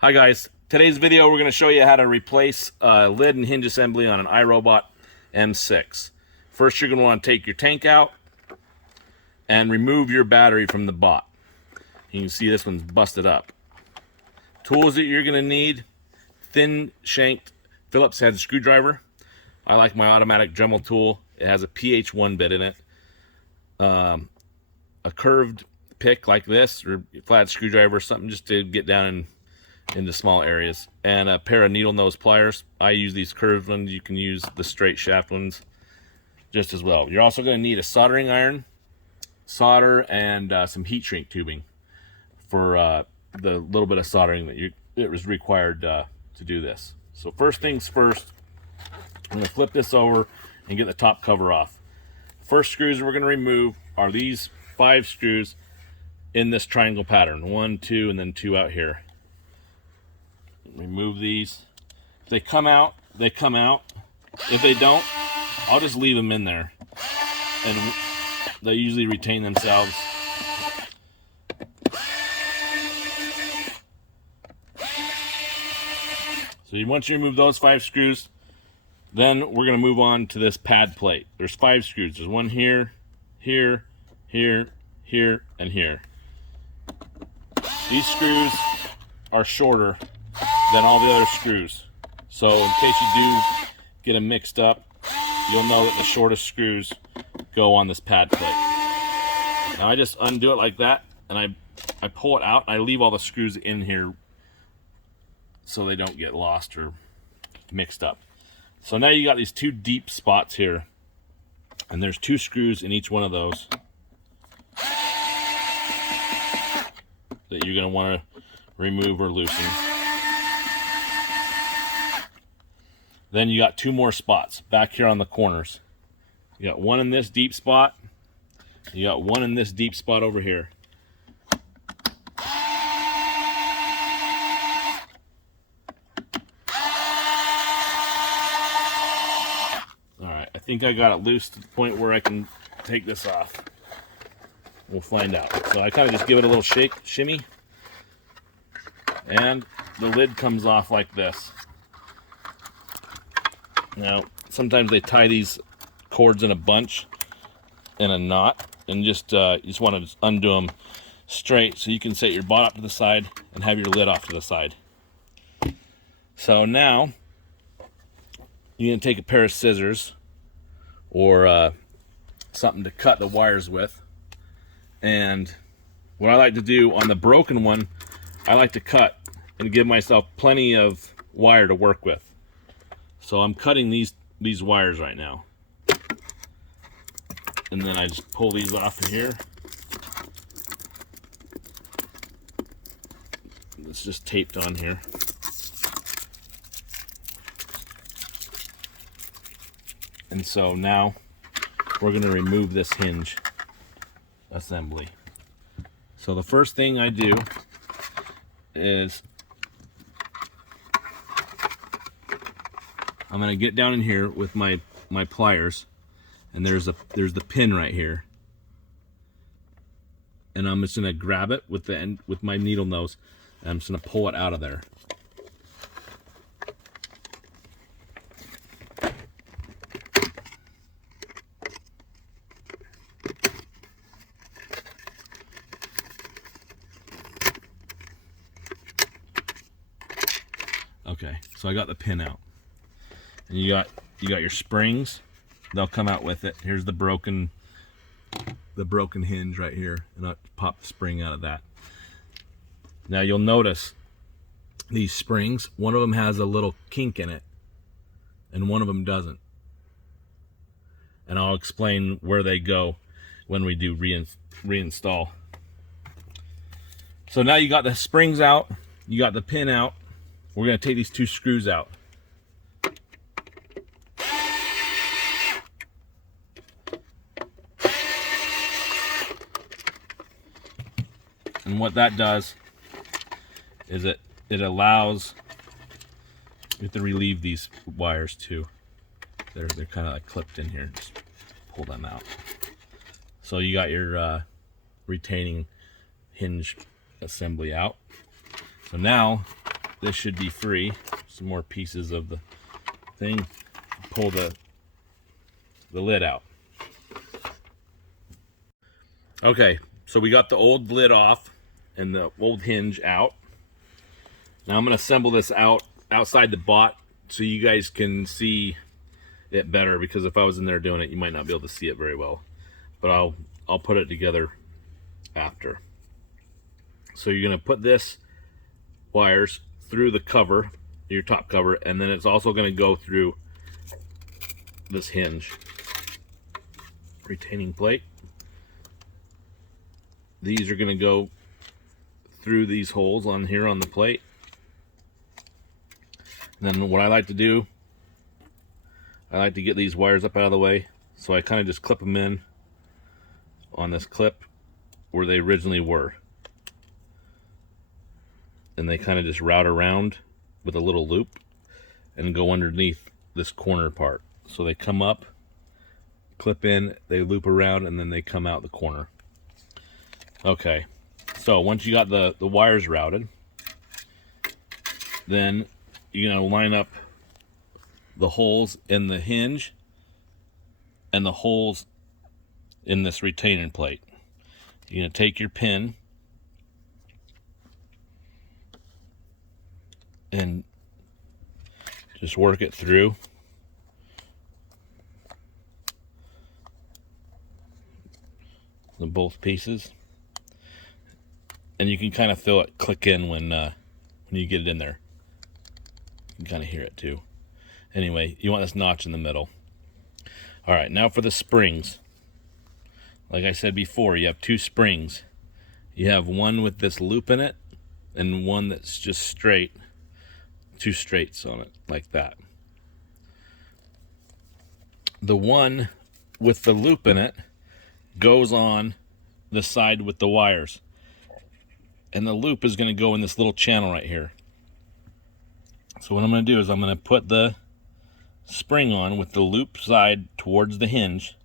Hi guys, today's video we're going to show you how to replace lid and hinge assembly on an iRobot M6. First you're going to want to take your tank out and remove your battery from the bot. You can see this one's busted up. Tools that you're going to need: thin shanked Phillips head screwdriver. I like my automatic Dremel tool. It has a PH1 bit in it. A curved pick like this, or flat screwdriver, something just to get down into small areas, and a pair of needle nose pliers. I use these curved ones. You can use the straight shaft ones just as well. You're also going to need a soldering iron, solder, and some heat shrink tubing for the little bit of soldering that was required to do this. So first things first, I'm going to flip this over and get the top cover off. First screws we're going to remove are these 5 screws in this triangle pattern. 1, 2, and then 2 out here. Remove these. If they come out, they come out. If they don't, I'll just leave them in there, and they usually retain themselves. So once you remove those 5 screws, then we're going to move on to this pad plate. There's 5 screws. There's one here, here, here, here, and here. These screws are shorter than all the other screws, so in case you do get them mixed up, you'll know that the shortest screws go on this pad plate. Now I just undo it like that, and I pull it out, and I leave all the screws in here so they don't get lost or mixed up. So now you got these 2 deep spots here, and there's 2 screws in each one of those that you're going to want to remove or loosen. Then you got 2 more spots back here on the corners. You got one in this deep spot. You got one in this deep spot over here. Alright, I think I got it loose to the point where I can take this off. We'll find out. So I kind of just give it a little shake, shimmy, and the lid comes off like this. Now, sometimes they tie these cords in a bunch, in a knot, and you just want to undo them straight so you can set your bot up to the side and have your lid off to the side. So now, you're going to take a pair of scissors or something to cut the wires with. And what I like to do on the broken one, I like to cut and give myself plenty of wire to work with. So I'm cutting these wires right now, and then I just pull these off of here. It's just taped on here. And so now we're going to remove this hinge assembly. So the first thing I do is I'm going to get down in here with my pliers, and there's the pin right here, and I'm just going to grab it with the end with my needle nose, and I'm just going to pull it out of there. Okay, so I got the pin out. And you got your springs. They'll come out with it. Here's the broken hinge right here, and I'll pop the spring out of that. Now you'll notice these springs, one of them has a little kink in it and one of them doesn't. And I'll explain where they go when we do reinstall. So now you got the springs out, you got the pin out. We're going to take these 2 screws out. And what that does is it allows you have to relieve these wires too. They're kind of like clipped in here. Just pull them out. So you got your retaining hinge assembly out. So now this should be free. Some more pieces of the thing. Pull the lid out. Okay, so we got the old lid off and the old hinge out. Now I'm going to assemble this outside the bot so you guys can see it better, because if I was in there doing it, you might not be able to see it very well. But I'll put it together after. So you're going to put this wires through the cover, your top cover, and then it's also going to go through this hinge retaining plate. These are going to go through these holes on here on the plate. And then what I like to do, I like to get these wires up out of the way, so I kind of just clip them in on this clip where they originally were, and they kind of just route around with a little loop and go underneath this corner part. So they come up, clip in, they loop around, and then they come out the corner. Okay, so once you got the wires routed, then you're going to line up the holes in the hinge and the holes in this retaining plate. You're going to take your pin and just work it through. Both pieces. And you can kind of feel it click in when you get it in there. You can kind of hear it too. Anyway, you want this notch in the middle. All right, now for the springs. Like I said before, you have two springs. You have one with this loop in it and one that's just straight. Two straights on it, like that. The one with the loop in it goes on the side with the wires. And the loop is going to go in this little channel right here. So what I'm going to do is I'm going to put the spring on with the loop side towards the hinge,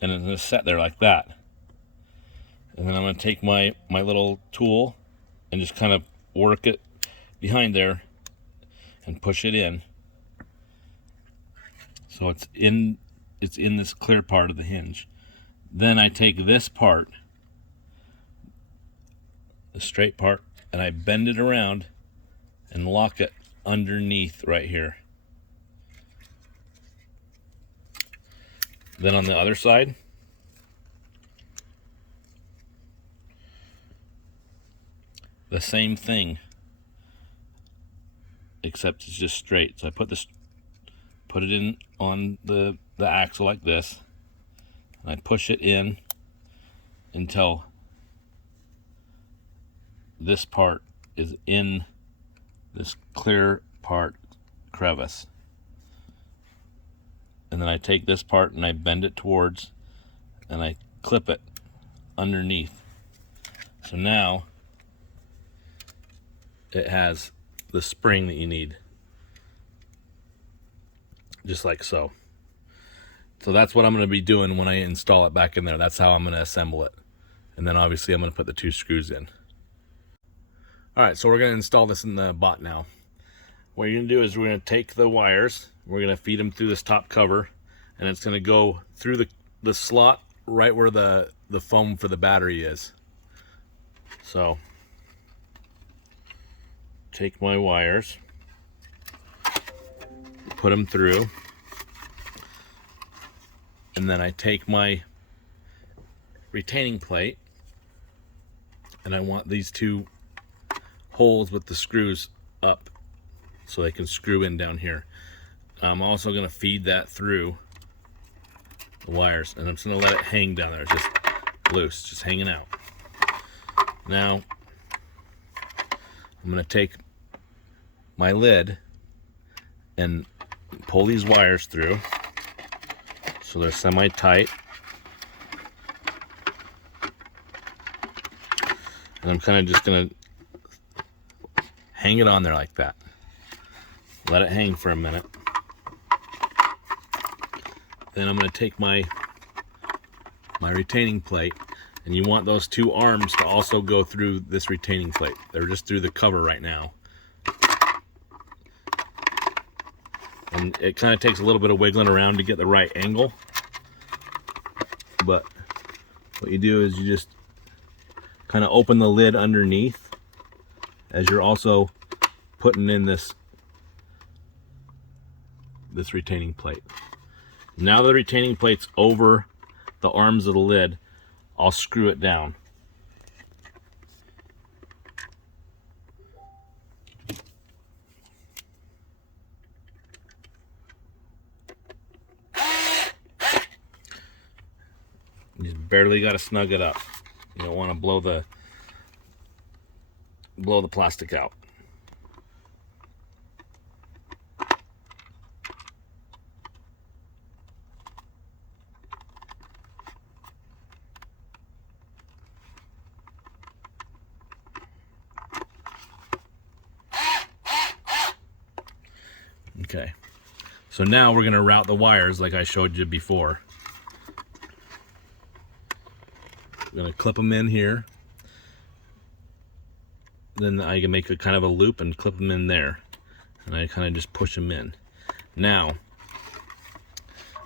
and it's going to set there like that. And then I'm going to take my little tool and just kind of work it behind there and push it in, so it's in this clear part of the hinge. Then I take this part, the straight part, and I bend it around and lock it underneath right here. Then on the other side, the same thing, except it's just straight. So I put it in on the axle like this, and I push it in until this part is in this clear part crevice. And then I take this part and I bend it towards, and I clip it underneath. So now it has the spring that you need, just like so. So that's what I'm going to be doing when I install it back in there. That's how I'm going to assemble it. And then obviously I'm going to put the two screws in. Alright, so we're going to install this in the bot now. What you're going to do is we're going to take the wires, we're going to feed them through this top cover, and it's going to go through the slot right where the foam for the battery is. So, take my wires, put them through, and then I take my retaining plate, and I want these two holes with the screws up so they can screw in down here. I'm also going to feed that through the wires, and I'm just going to let it hang down there. It's just loose, just hanging out. Now I'm going to take my lid and pull these wires through so they're semi-tight, and I'm kind of just going to hang it on there like that. Let it hang for a minute. Then I'm going to take my retaining plate And you want those two arms to also go through this retaining plate. They're just through the cover right now. And it kind of takes a little bit of wiggling around to get the right angle. But what you do is you just kind of open the lid underneath as you're also putting in this retaining plate. Now the retaining plate's over the arms of the lid, I'll screw it down. You just barely got to snug it up. You don't want to blow the plastic out. Okay, so now we're going to route the wires like I showed you before. I'm going to clip them in here. Then I can make a kind of a loop and clip them in there. And I kind of just push them in. Now,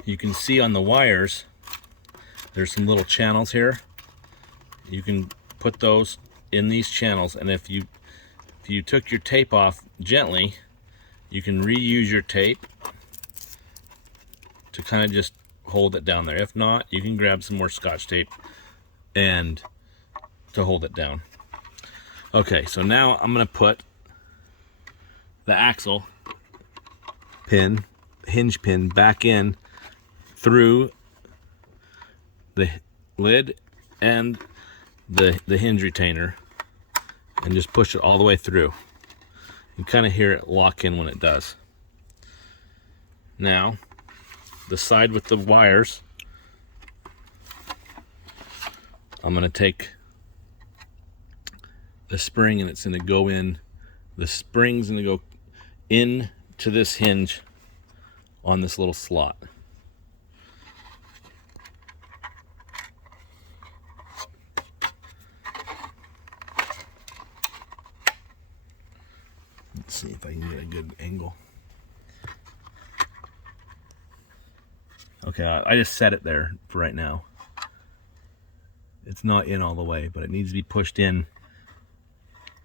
you can see on the wires, there's some little channels here. You can put those in these channels, and if you took your tape off gently, you can reuse your tape to kind of just hold it down there. If not, you can grab some more Scotch tape and to hold it down. Okay, so now I'm going to put the axle pin, hinge pin, back in through the lid and the hinge retainer, and just push it all the way through. You kind of hear it lock in when it does. Now, the side with the wires, I'm going to take the spring and it's going to go in. The spring's going to go in to this hinge on this little slot. Let's see if I can get a good angle. Okay, I just set it there for right now. It's not in all the way, but it needs to be pushed in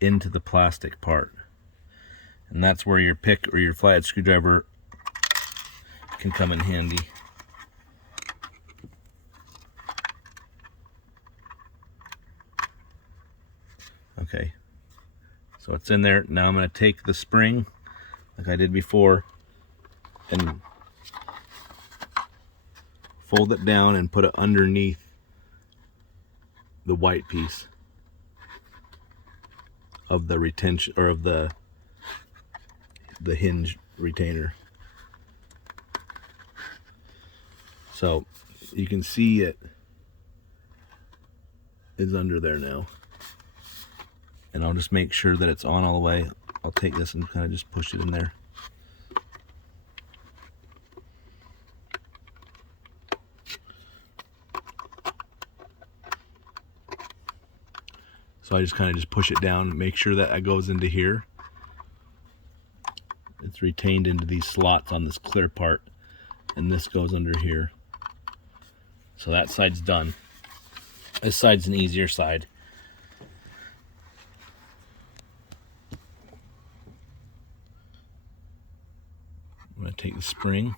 into the plastic part. And that's where your pick or your flathead screwdriver can come in handy. Okay, so it's in there. Now I'm going to take the spring, like I did before, and fold it down and put it underneath the white piece of the retention, or of the hinge retainer. So you can see it is under there now. And I'll just make sure that it's on all the way. I'll take this and kind of just push it in there. So I just kind of just push it down, make sure that it goes into here. It's retained into these slots on this clear part, and this goes under here. So that side's done. This side's an easier side. I'm going to take the spring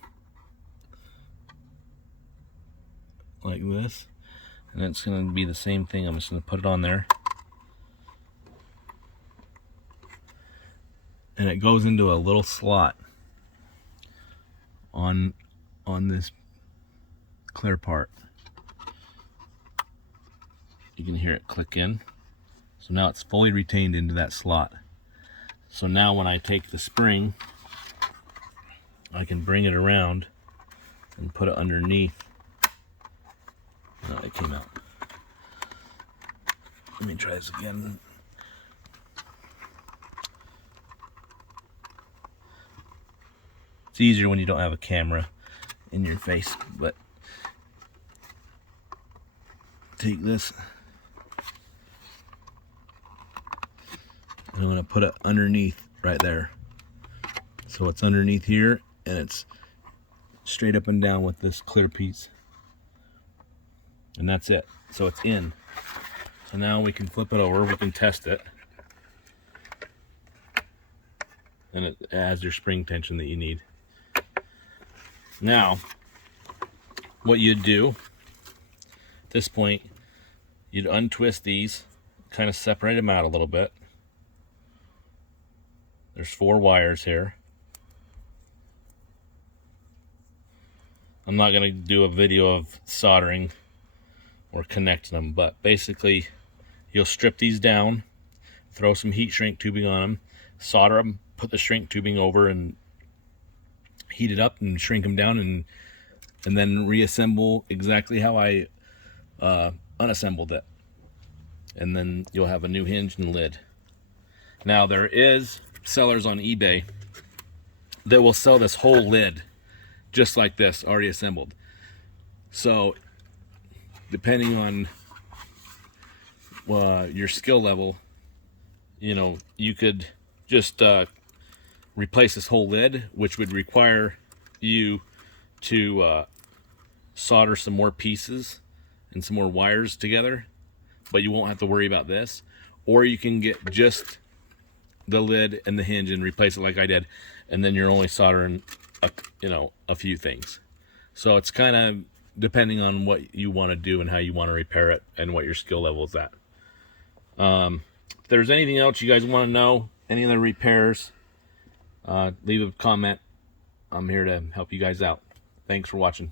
like this, and it's going to be the same thing. I'm just going to put it on there. And it goes into a little slot on this clear part. You can hear it click in. So now it's fully retained into that slot. So now when I take the spring, I can bring it around and put it underneath. No, it came out. Let me try this again. It's easier when you don't have a camera in your face, but take this, And I'm going to put it underneath right there. So it's underneath here, and it's straight up and down with this clear piece. And that's it. So it's in. So now we can flip it over, we can test it. And it has your spring tension that you need. Now, what you'd do at this point, you'd untwist these, kind of separate them out a little bit. There's 4 wires here. I'm not going to do a video of soldering or connecting them, but basically you'll strip these down, throw some heat shrink tubing on them, solder them, put the shrink tubing over and heat it up and shrink them down, and then reassemble exactly how I unassembled it. And then you'll have a new hinge and lid. Now there is sellers on eBay that will sell this whole lid just like this, already assembled. So depending on your skill level, you know, you could just replace this whole lid, which would require you to solder some more pieces and some more wires together, but you won't have to worry about this. Or you can get just the lid and the hinge and replace it like I did, and then you're only soldering a few things. So it's kind of depending on what you want to do and how you want to repair it and what your skill level is at. If there's anything else you guys want to know, any other repairs, leave a comment. I'm here to help you guys out. Thanks for watching.